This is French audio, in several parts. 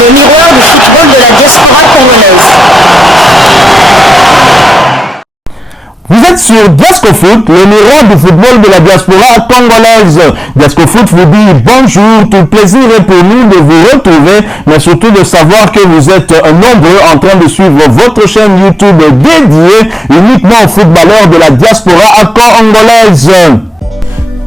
Le miroir du football de la diaspora congolaise. Vous êtes sur Diascofoot, le miroir du football de la diaspora congolaise. Diascofoot vous dit bonjour, tout plaisir est pour nous de vous retrouver, mais surtout de savoir que vous êtes nombreux en train de suivre votre chaîne YouTube dédiée uniquement aux footballeurs de la diaspora congolaise.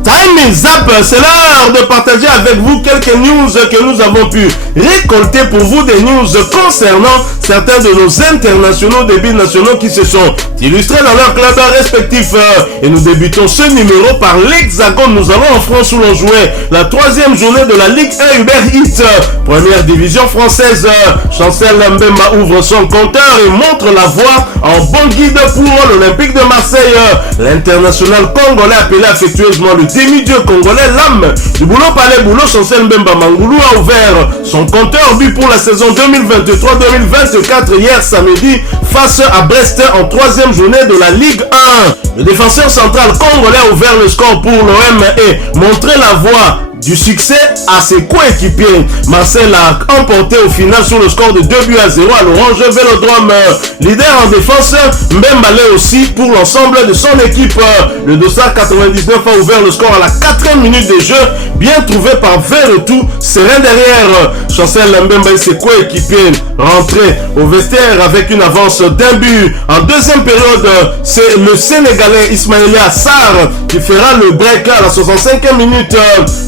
Time is up, c'est l'heure de partager avec vous quelques news que nous avons pu récolter pour vous, des news concernant certains de nos internationaux des binationaux qui se sont illustrés dans leurs clubs respectifs. Et nous débutons ce numéro par l'Hexagone. Nous allons en France où l'on jouait la 3e journée de la Ligue 1 Uber Eats, première division française. Chancel Mbemba ouvre son compteur et montre la voie en bon guide pour l'Olympique de Marseille. L'international congolais appelé affectueusement le demi-dieu congolais, l'âme du boulot palais boulot, Chancel Mbemba Mangoulou a ouvert son compteur but pour la saison 2023-2024 hier samedi face à Brest en 3e journée de la Ligue 1. Le défenseur central congolais a ouvert le score pour l'OM et montré la voie du succès à ses coéquipiers. Marseille a emporté au final sur le score de 2-0 à l'Orange Vélodrome. Leader en défense, Mbemba l'est aussi pour l'ensemble de son équipe. Le Dossard 99 a ouvert le score à la 4e minute de jeu, bien trouvé par Verretou, serein derrière. Chancel Mbemba et ses coéquipiers rentrés au vestiaire avec une avance d'un but. En deuxième période, c'est le Sénégalais Ismaïla Sarr qui fera le break à la 65e minute.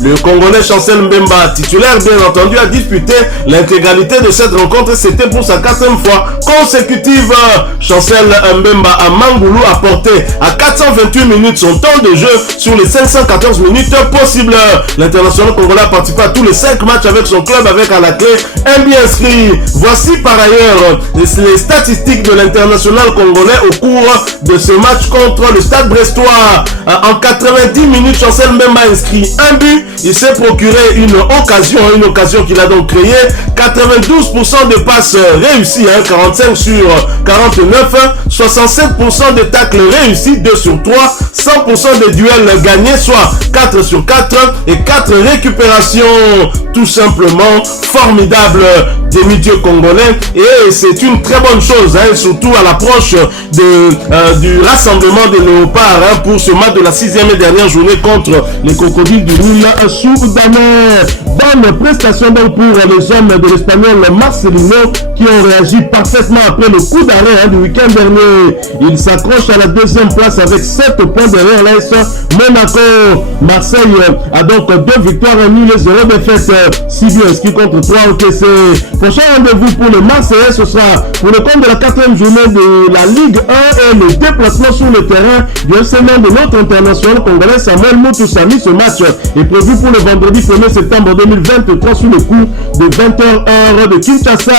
Le Congolais Chancel Mbemba, titulaire bien entendu, a disputé l'intégralité de cette rencontre. C'était pour sa 4e fois consécutive. Chancel Mbemba à Mangoulou a porté à 428 minutes son temps de jeu sur les 514 minutes possibles. L'international congolais a participé à tous les 5 matchs avec son club avec à la clé un but inscrit. Voici par ailleurs les statistiques de l'international congolais au cours de ce match contre le Stade Brestois. En 90 minutes, Chancel Mbemba a inscrit un but. Il s'est procuré une occasion qu'il a donc créée. 92% de passes réussies, 45 sur 49, 67% de tacles réussis, 2 sur 3, 100% de duels gagnés, soit 4 sur 4 et 4 récupérations. Tout simplement formidable demi-dieu congolais, et c'est une très bonne chose, surtout à l'approche du rassemblement des léopards pour ce match de la 6e et dernière journée contre les crocodiles du Nil soudanais. Bonne prestation donc pour les hommes de l'espagnol Marcelino qui ont réagi parfaitement après le coup d'arrêt du week-end dernier. Ils s'accrochent à la 2e place avec 7 points derrière l'AS Monaco. Marseille a donc 2 victoires, 1 nul et 0 défaite. 6 buts inscrits contre 3 encaissés. Prochain rendez-vous pour le Marseillais, ce sera pour le compte de la 4e journée de la Ligue 1 et le déplacement sur le terrain du FC de notre international congolais Samuel Moutoussamy. Ce match est prévu pour le vendredi 1er septembre 2023 sur le coup de 20h heure de Kinshasa.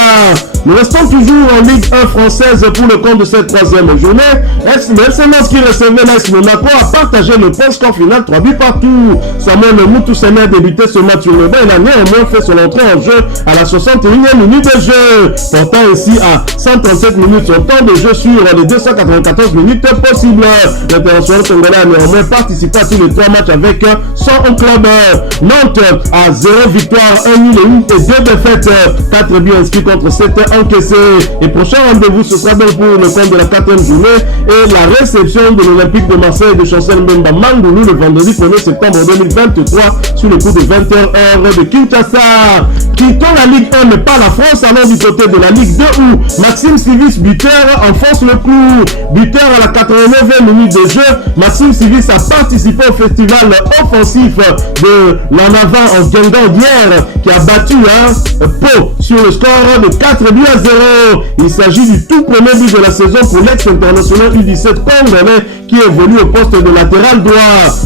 Nous restons toujours en Ligue 1 française pour le compte de cette 3e journée. Le FC Nantes qui recevait l'AS Monaco a partagé le point score final 3 buts partout. Samuel Moutoussamy a débuté ce match sur le banc. Il a néanmoins fait son entrée en jeu à la 61e minute de jeu, portant ainsi à 137 minutes son temps de jeu sur les 294 minutes possibles. L'international congolais a néanmoins participé à tous les 3 matchs avec son club. Nantes a 0 victoire, 1 nul et 2 défaites, 4 buts inscrits contre 7 encaissés. Et prochain rendez-vous ce sera donc pour le compte de la 4e journée et la réception de l'Olympique de Marseille de Chancel Mbemba Mangoulou le vendredi 1er septembre 2023 sur le coup de 20h heure de Kinshasa. Quittons la Ligue 1 mais pas la France, allons du côté de la Ligue 2 où Maxime Sivis, buteur, enfonce le clou. Buteur à la 89e minute de jeu, Maxime Sivis a participé au festival offensif de l'Anava en Guingamp hier qui a battu Pau sur le score de 4 buts à 0. Il s'agit du tout premier but de la saison pour l'ex-international U17 congolais qui évolue au poste de latéral droit.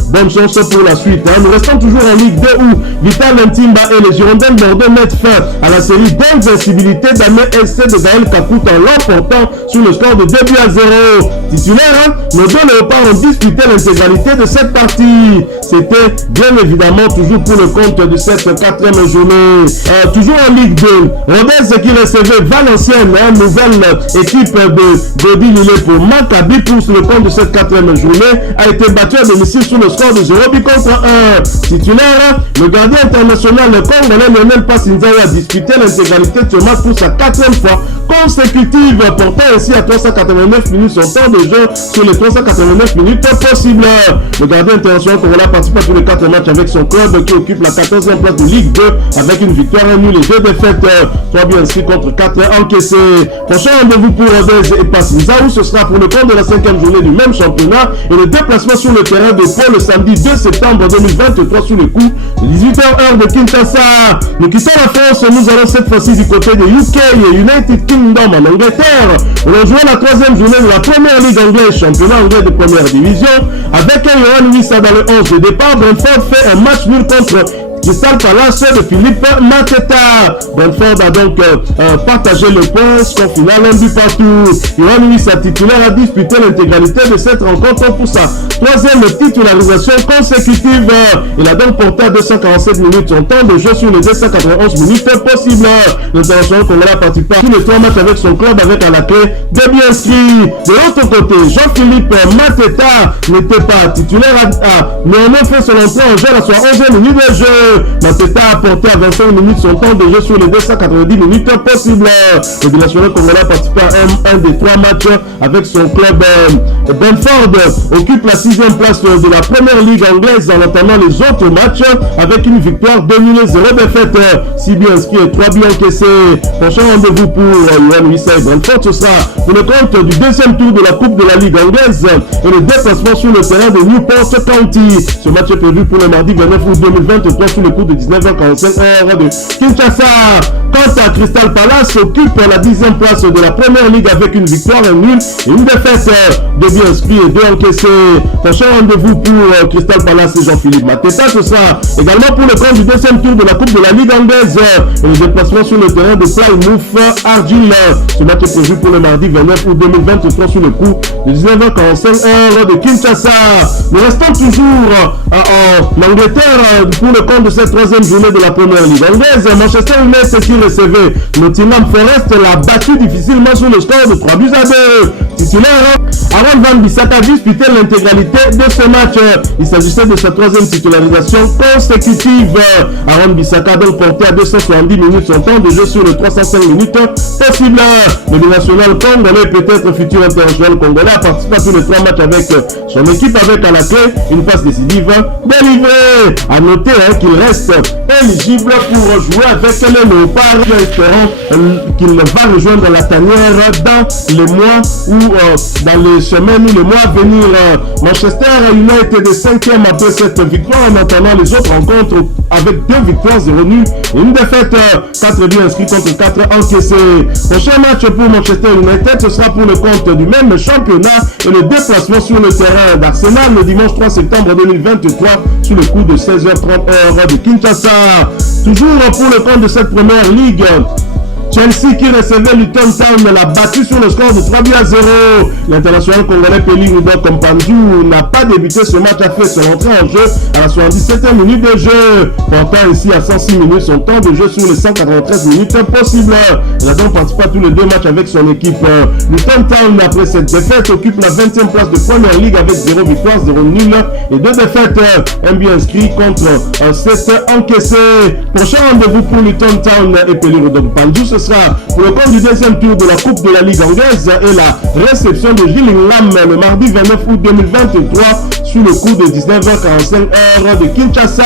Bonne chance pour la suite. Nous restons toujours en Ligue 2 où Vital Ntimba et les Girondins Bordeaux mettent fin à la série d'invincibilité d'Amé SC de Gaël Kakout en l'emportant sur le score de 2-0. Titulaire, nos deux léopards ont disputé l'intégralité de cette partie. C'était bien évidemment toujours pour le compte de cette 4e journée. Toujours en Ligue 2, Rodez qui recevait Valenciennes, nouvelle équipe de Dodi Lillet pour Maccabi pour le compte de cette 4e journée, a été battu à domicile sur le score de 0 contre 1. Titulaire, le gardien international congolais Lionel Passinzaï a disputé l'intégralité de ce match pour sa 4e fois consécutive, portant ainsi à 389 minutes son temps de jeu sur les 389 minutes possibles. Le gardien international congolais participe à tous les 4 matchs avec son club qui occupe la 14e place de Ligue 2 avec une victoire, un nul et 2 défaites. 3 buts inscrits contre 4 encaissés. Prochain rendez-vous pour Rodez et Passinzaï, ce sera pour le compte de la 5e journée du même championnat et le déplacement sur le terrain de Pau le samedi 2 septembre 2023 sous le coup de 18h de Kinshasa. Nous quittons la France, nous allons cette fois-ci du côté de UK et United Kingdom en Angleterre. On a joué la 3e journée de la première ligue anglaise, championnat anglais de première division, avec un Yohan Wissa dans le 11 de départ. Brentford fait un match nul contre Crystal Palace de Philippe Mateta. Brentford a donc partagé le point, score final, un but partout. Yohan Wissa, titulaire, a disputé l'intégralité de cette rencontre pour sa 3e titularisation consécutive. Il a donc porté à 247 minutes son temps de jeu sur les 291 minutes possibles. L'international congolais a participé à tous les 3 matchs avec son club avec à la clé 2 buts inscrits. De l'autre côté, Jean-Philippe Mateta n'était pas titulaire, mais on a fait son entrée en jeu à sa 11e minute de jeu. Mateta a porté à 25 minutes son temps de jeu sur les 290 minutes possibles. Le binational congolais a participé à un des 3 matchs avec son club. Brentford occupe la 6e place de la première ligue anglaise en attendant les autres matchs avec une victoire 2 nuls et 0 défaite. 6 buts inscrits et 3 buts encaissés. Prochain rendez-vous pour Yohan Wissa et Brentford, ce sera pour le compte du 2e tour de la Coupe de la Ligue anglaise et le déplacement sur le terrain de Newport County. Ce match est prévu pour le mardi 29 août 2023 sur le coup de 19h45 de Kinshasa. Quant à Crystal Palace, occupe la 10e place de la première ligue avec une victoire, un nul et une défaite. 2 buts inscrits et 2 encaissés. Prochain rendez-vous pour Crystal Palace et Jean-Philippe Mateta, ce sera également pour le compte du 2e tour de la Coupe de la Ligue anglaise et le déplacement sur le terrain de Plymouth Argyle. Ce match est prévu pour le mardi 29 août 2023 sur le coup de 19h45 de Kinshasa. Nous restons toujours en Angleterre pour le compte de cette 3e journée de la première ligue anglaise. Manchester United qui recevait Nottingham Forest l'a battu difficilement sur le score de 3 buts à 2. Titulaire, Aaron Wan-Bissaka a disputé l'intégralité de ce match. Il s'agissait de sa 3e titularisation consécutive. Aaron Bissaka a donc porté à 270 minutes son temps de jeu sur les 305 minutes possibles. Le binational congolais, peut-être futur international congolais, a participé à tous les 3 matchs avec son équipe avec à la clé une passe décisive délivrée. A noter qu'il reste éligible pour jouer avec les Léopards, espérant qu'il va rejoindre la tanière dans les mois ou dans les semaines ou les mois à venir. Manchester United est 5e après cette victoire en attendant les autres rencontres avec 2 victoires, 0 nul et une défaite. 4 buts inscrits contre 4 encaissés. Prochain match pour Manchester United, ce sera pour le compte du même championnat et le déplacement sur le terrain d'Arsenal le dimanche 3 septembre 2023 sur le coup de 16h30 de Kinshasa. Toujours pour le compte de cette première ligue, Chelsea qui recevait Luton Town l'a battu sur le score de 3 buts à 0. L'international congolais Peli Rudo Kompanju n'a pas débuté ce match, a fait son entrée en jeu à la 77e minute de jeu, portant ici à 106 minutes son temps de jeu sur les 193 minutes possibles. Il a donc participé à tous les 2 matchs avec son équipe. Luton Town, après cette défaite, occupe la 20e place de première ligue avec 0 victoire, 0 nul et 2 défaites. Un but inscrit contre 7 encaissés. Prochain rendez-vous pour Luton Town et Peli Rudo Kompanju, ce sera pour le compte du 2e tour de la Coupe de la Ligue anglaise et la réception de Gillingham le mardi 29 août 2023 sous le coup de 19h45 de Kinshasa.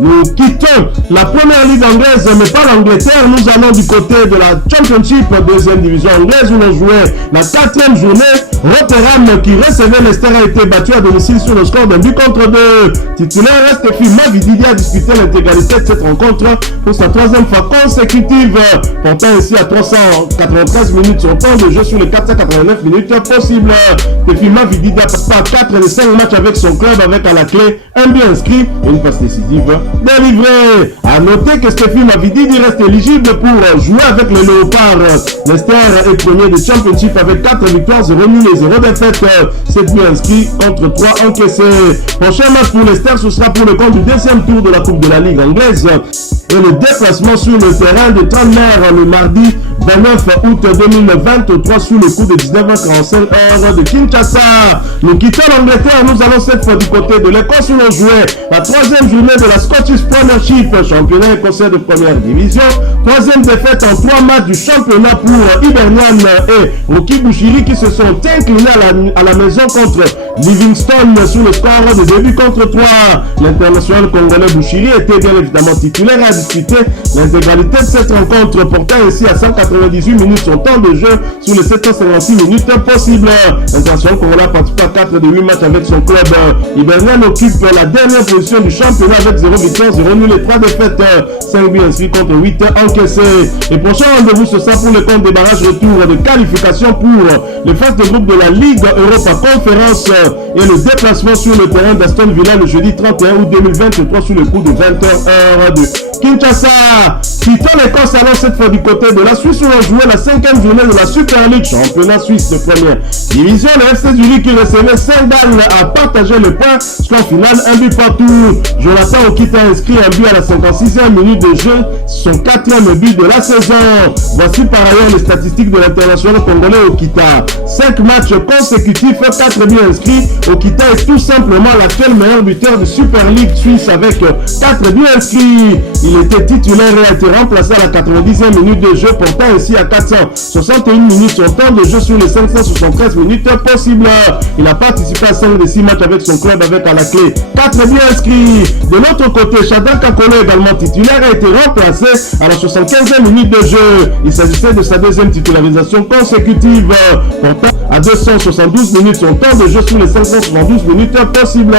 Nous quittons la première ligue anglaise, mais pas l'Angleterre. Nous allons du côté de la Championship, 2e division anglaise, où l'on jouait la 4e journée Rotterdam qui recevait Leicester a été battu à domicile sur le score d'un but contre 2. Titulaire Stéphie Mavididi a disputé l'intégralité de cette rencontre pour sa troisième fois consécutive, portant ainsi à 393 minutes son temps de jeu sur les 489 minutes possibles. Stéphie Mavididi a passé à 4 des 5 matchs avec son club avec à la clé un but inscrit et une passe décisive délivrée. A noter que Stéphie Mavididi reste éligible pour jouer avec les Léopards. Leicester est premier de Championship avec 4 victoires, 0 nuls et 0 défaites. 7 buts inscrits contre 3 encaissés. Prochain match pour Leicester, ce sera pour le compte du deuxième tour de la Coupe de la Ligue anglaise et le déplacement sur le terrain de Tranmere le mardi 29 août 2023 sous le coup de 19h45 heure de Kinshasa. Nous quittons l'Angleterre, nous allons cette fois du côté de l'Écosse où l'on jouait la troisième journée de la Scottish Premiership, championnat écossais de première division. Troisième défaite en 3 matchs du championnat pour Hibernian et Rocky Bouchiri qui se sont inclinés à la maison contre Livingston sur le score de 2 buts contre 3. L'international congolais Bouchiri était bien évidemment titulaire et a disputé l'intégralité de cette rencontre, portant ainsi à 198 minutes son temps de jeu sur les 756 minutes possibles. L'international congolais participe à 4 de 8 matchs avec son club. Hibernian occupe la dernière position du championnat avec 0 victoire, 0 nul et 3 défaites. 5 buts inscrits contre 8 encaissés. Et prochain rendez-vous ce sera pour le compte des barrages retour de qualification pour les phases de groupe de la Ligue Europa Conférence et le déplacement sur le terrain d'Aston Villa le jeudi 31 août 2023 sous le coup de 20h heure de Kinshasa. Quittons l'Écosse, allons cette fois du côté de la Suisse où on jouait la 5e journée de la Super League, championnat suisse de première division. Le FC Zurich qui recevait Saint-Gall a partagé le point, score final 1 but partout. Jonathan Okita a inscrit un but à la 56e minute de jeu, son 4e but de la saison. Voici par ailleurs les statistiques de l'international congolais Okita. 5 matchs consécutifs, 4 buts inscrits. Okita est tout simplement l'actuel meilleur buteur de Super League suisse avec 4 buts inscrits. Il était titulaire et a été remplacé à la 90e minute de jeu, portant ainsi à 461 minutes son temps de jeu sur les 573 minutes possibles. Il a participé à 5 des 6 matchs avec son club avec à la clé 4 buts inscrits. De l'autre côté, Shadrack Akolo, également titulaire, a été remplacé à la 75e minute de jeu. Il s'agissait de sa deuxième titularisation consécutive, portant à 272 minutes son temps de jeu sur les 572 minutes possibles.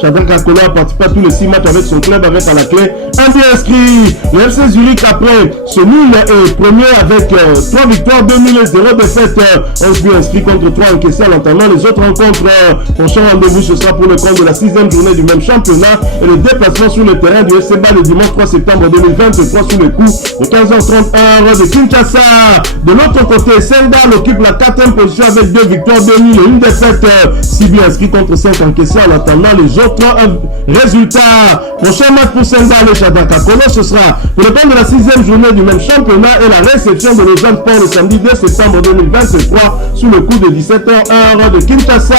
Shadrack Akolo a participé à tous les 6 matchs avec son club avec à la clé un but inscrit. Le FC Zurich après ce nul est premier avec 3 victoires, 2 nuls et 0 défaites. 11 buts inscrits contre 3 encaissés en entendant les autres rencontres. Prochain rendez-vous ce sera pour le compte de la 6e journée du même championnat et le déplacement sur le terrain du FC Bâle le dimanche 3 septembre 2023 sous le coup de 15h30 heure de Kinshasa. De l'autre côté, Saint-Gall occupe la 4e position avec 2 victoires, 2 nuls et 1 défaite. 6 buts inscrits contre 5 encaissés en attendant les autres résultats. Prochain match pour Saint-Gall et Shadrack Akolo, ce sera pour le compte de la 6e journée du même championnat et la réception de Lausanne Sport le samedi 2 septembre 2023 sous le coup de 17h heure de Kinshasa.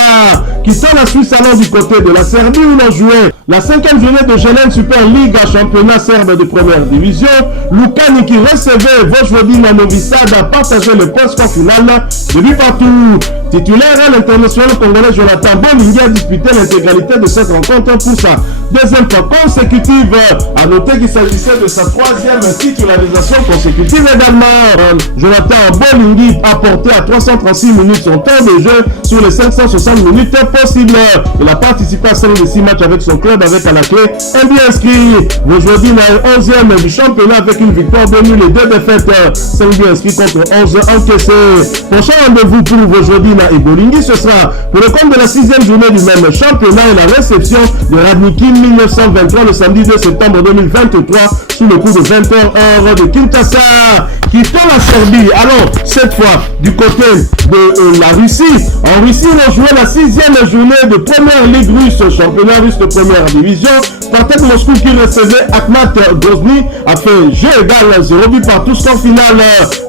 Quittant la Suisse allant du côté de la Serbie où l'on jouait la 5e journée de Gelen Super League, championnat serbe de première division. Lukani qui recevait Vojvodina Novi Sad a partagé le point score final de but partout. Titulaire, l'international congolais Jonathan Bolingi a disputé l'intégralité de cette rencontre pour sa deuxième fois consécutive. A noter qu'il s'agissait de sa 3e titularisation consécutive également. Jonathan Bolingi a porté à 336 minutes son temps de jeu sur les 560 minutes possibles. Il a participé à 5 des 6 matchs avec son club avec à la clé un but inscrit. Vojvodina est 11e du championnat avec une victoire, 2 nuls et 2 défaites. 5 buts inscrits contre 11 encaissés. Prochain rendez-vous pour Vojvodina et Bolingi, ce sera pour le compte de la 6e journée du même championnat et la réception de Radniki 1923 le samedi 2 septembre 2023 sous le coup de 20h heure de Kinshasa. Quittons la Serbie, allons cette fois du côté de la Russie. En Russie, on jouait la 6e journée de première ligue russe, championnat russe de première division. Spartak Moscou qui recevait Akhmat Grozny a fait jeu égal 0 but partout, score final.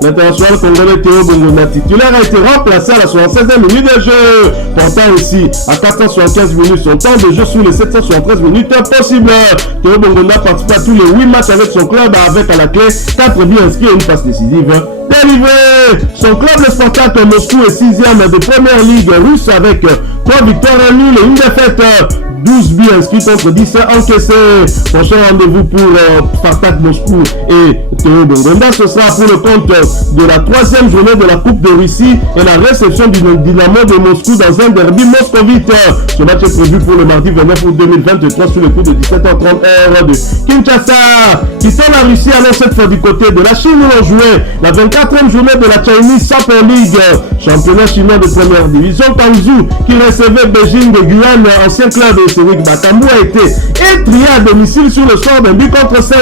L'international congolais Théo Bongona titulaire a été remplacé à la 76e minute de jeu, portant aussi à 475 minutes son temps de jeu sur les 773 minutes possibles. Théo Bongona participe à tous les 8 matchs avec son club avec à la clé 4 buts inscrits et une passe décisive délivrée. Son club, le Spartak Moscou, est 6e de première ligue russe avec 3 victoires, 1 nul et 1 défaite. 12 buts inscrits contre 10 encaissés. Prochain rendez-vous pour Spartak Moscou et Théo Bongonda, ce sera pour le compte de la 3e journée de la Coupe de Russie et la réception du Dynamo de Moscou dans un derby moscovite. Ce match est prévu pour le mardi 29 août 2023 sur le coup de 17h30 heure de Kinshasa. Quittant la Russie, alors cette fois du côté de la Chine où on jouait la 24e journée de la Chinese Super League, championnat chinois de première division. Guangzhou, qui recevait Beijing de Guyane, ancien club de Cédric Bakambu, a été étrié à domicile sur le score d'un but contre 5.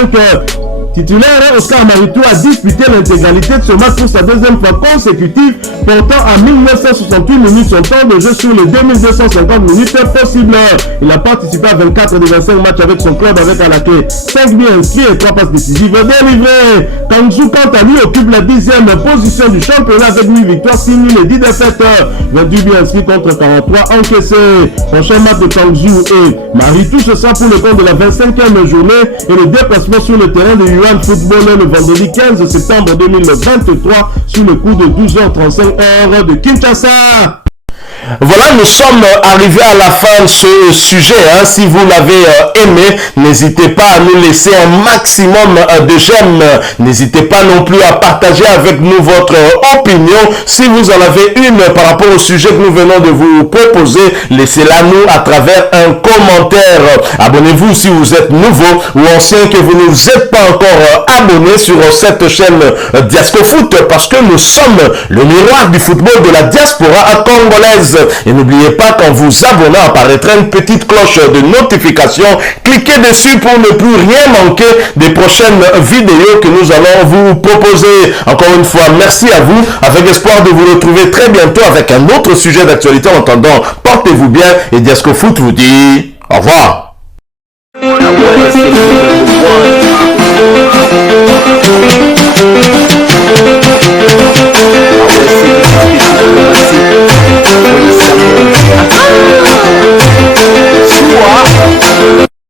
Titulaire, Oscar Maritou a disputé l'intégralité de ce match pour sa deuxième fois consécutive, portant à 1968 minutes son temps de jeu sur les 2250 minutes possibles. Il a participé à 24 des 25 matchs avec son club avec à la clé 5 buts inscrits et 3 passes décisives délivrées. Guangzhou, quant à lui, occupe la 10e position du championnat avec 8 victoires, 6 nuls et 10 défaites. 28 buts inscrits contre 43 encaissés. Prochain match de Guangzhou et Maritou, ce sera pour le compte de la 25e journée et le déplacement sur le terrain de Yuan Football le vendredi 15 septembre 2023 sur le coup de 12h35 heure de Kinshasa. Voilà, nous sommes arrivés à la fin de ce sujet. Si vous l'avez aimé, n'hésitez pas à nous laisser un maximum de j'aime. N'hésitez pas non plus à partager avec nous votre opinion. Si vous en avez une par rapport au sujet que nous venons de vous proposer, laissez-la nous à travers un commentaire. Abonnez-vous si vous êtes nouveau ou ancien que vous ne vous êtes pas encore abonné sur cette chaîne Diascofoot, parce que nous sommes le miroir du football de la diaspora congolaise. Et n'oubliez pas qu'en vous abonnant apparaîtra une petite cloche de notification. Cliquez dessus pour ne plus rien manquer des prochaines vidéos que nous allons vous proposer. Encore une fois, merci à vous, avec espoir de vous retrouver très bientôt avec un autre sujet d'actualité. En attendant, portez-vous bien et Diascofoot vous dit au revoir.